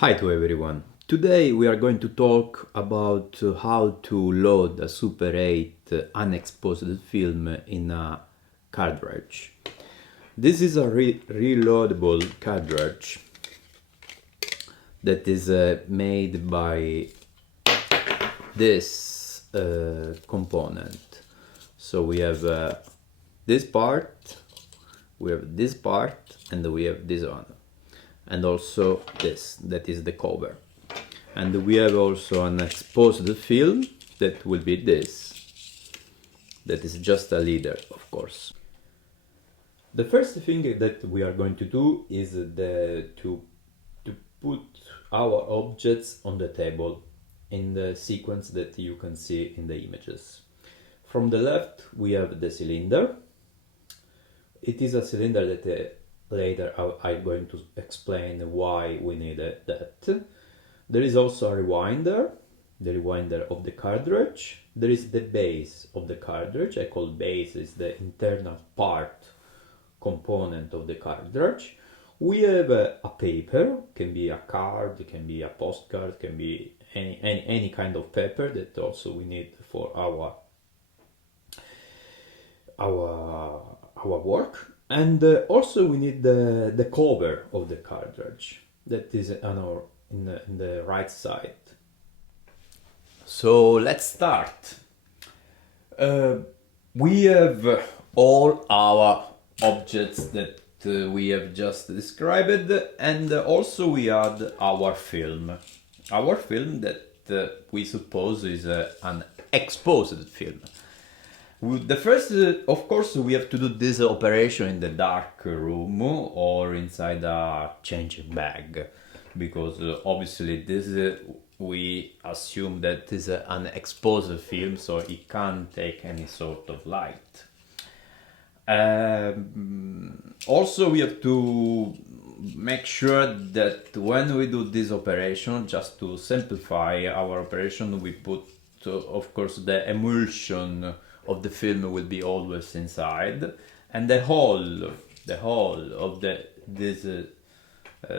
Hi to everyone. Today we are going to talk about how to load a Super 8 unexposed film in a cartridge. This is a reloadable cartridge that is made by this component. So we have this part, we have this part, and we have this one, and also this, that is the cover. And we have also an exposed film that will be this, that is just a leader, of course. The first thing that we are going to do is to put our objects on the table in the sequence that you can see in the images. From the left we have the cylinder. It is a cylinder that later I'm going to explain why we need that. There is also a rewinder, the rewinder of the cartridge. There is the base of the cartridge. I call base is the internal part component of the cartridge. We have a paper, can be a card, can be a postcard, can be any kind of paper that also we need for our work. And also we need the cover of the cartridge that is in the right side. So let's start. We have all our objects that we have just described, and also we add our film. Our film that we suppose is an exposed film. The first, of course, we have to do this operation in the dark room or inside a changing bag, because obviously this we assume that is an exposed film, so it can't take any sort of light. Also, we have to make sure that when we do this operation, just to simplify our operation, we put, of course, the emulsion of the film will be always inside, and the whole of this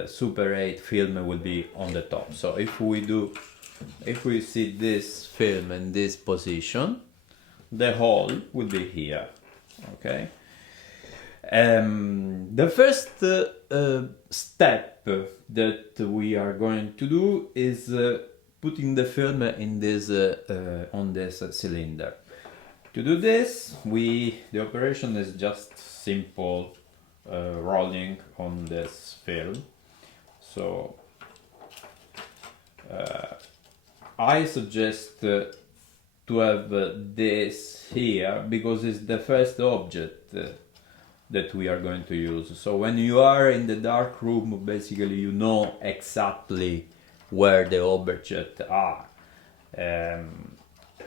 Super 8 film will be on the top. So if we see this film in this position, the whole will be here. Okay. The first step that we are going to do is putting the film in this on this cylinder. To do this, the operation is just simple rolling on this film. So I suggest to have this here because it's the first object that we are going to use. So when you are in the dark room, basically you know exactly where the objects are.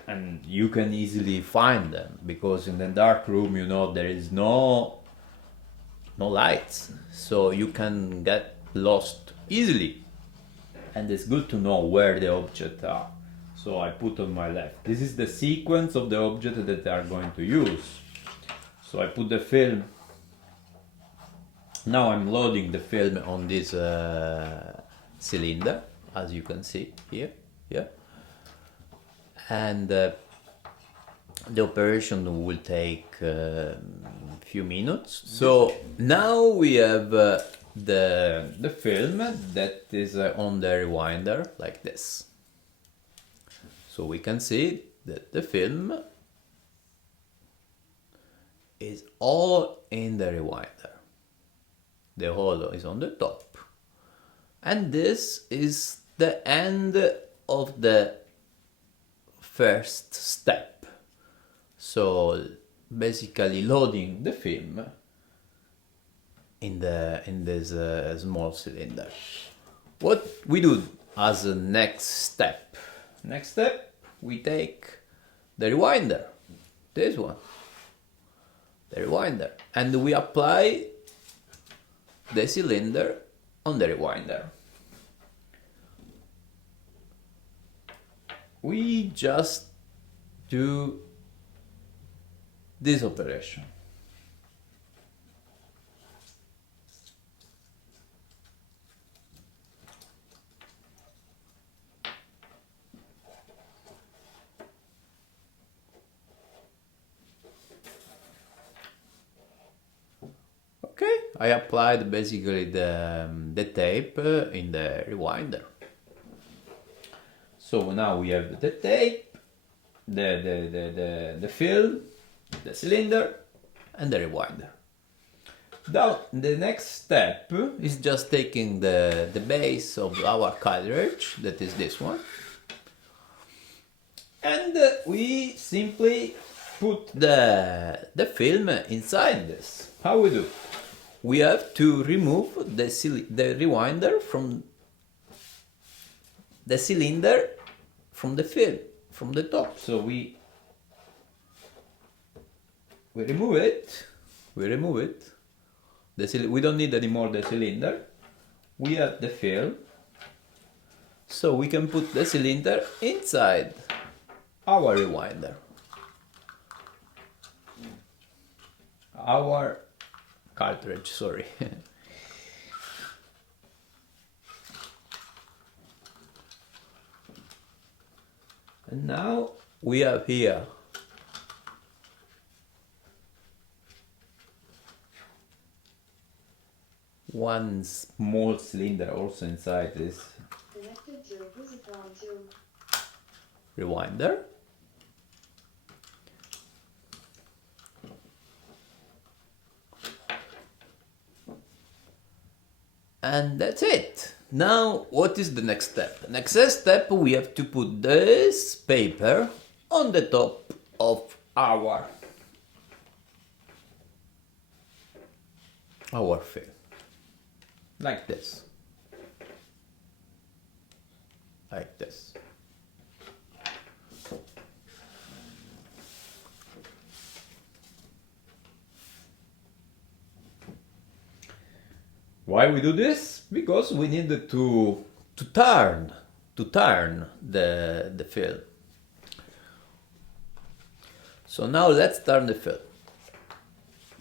And you can easily find them because in the dark room, you know, there is no lights, so you can get lost easily, and it's good to know where the objects are. So I put on my left. This is the sequence of the object that they are going to use. So I put the film. Now I'm loading the film on this cylinder, as you can see here. Yeah. And the operation will take a few minutes. So now we have the film that is on the rewinder like this. So we can see that the film is all in the rewinder. The hole is on the top. And this is the end of the first step. So basically loading the film in this small cylinder. What we do as a next step? Next step, we take the rewinder, this one, the rewinder, and we apply the cylinder on the rewinder. We just do this operation. I applied basically the tape in the rewinder. So now we have the tape, the film, the cylinder, and the rewinder. Now the next step is just taking the base of our cartridge, that is this one, and we simply put the film inside this. How we do? We have to remove the rewinder from the cylinder from the film, from the top. So we remove it. We remove it. We don't need anymore the cylinder. We have the film. So we can put the cylinder inside our rewinder. Our cartridge, sorry. And now we have here one small cylinder also inside this rewinder. And that's it. Now, what is the next step? The next step, we have to put this paper on the top of our film. Like this. Like this. Why we do this? Because we needed to turn the film. So now let's turn the film.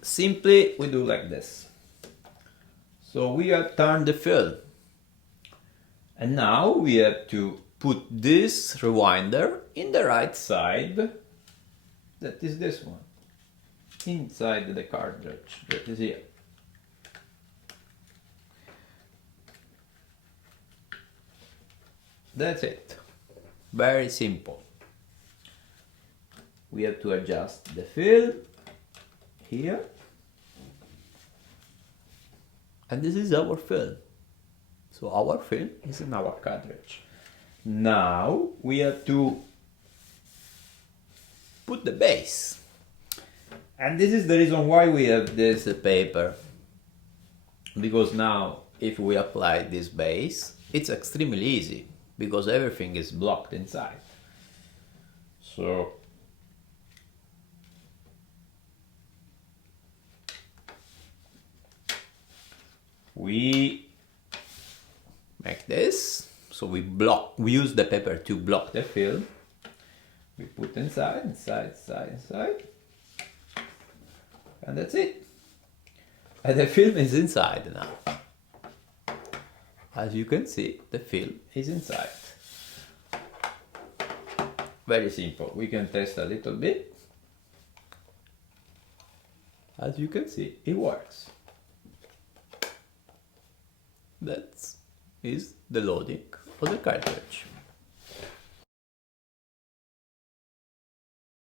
Simply we do like this. So we have turned the film. And now we have to put this rewinder in the right side. That is this one. Inside the cartridge. That is here. That's it. Very simple. We have to adjust the film here. And this is our film. So our film is in our cartridge. Now we have to put the base. And this is the reason why we have this paper. Because now if we apply this base, it's extremely easy. Because everything is blocked inside. So we make this. So we use the paper to block the film. We put inside. And that's it. And the film is inside now. As you can see, the film is inside. Very simple. We can test a little bit. As you can see, it works. That is the loading of the cartridge.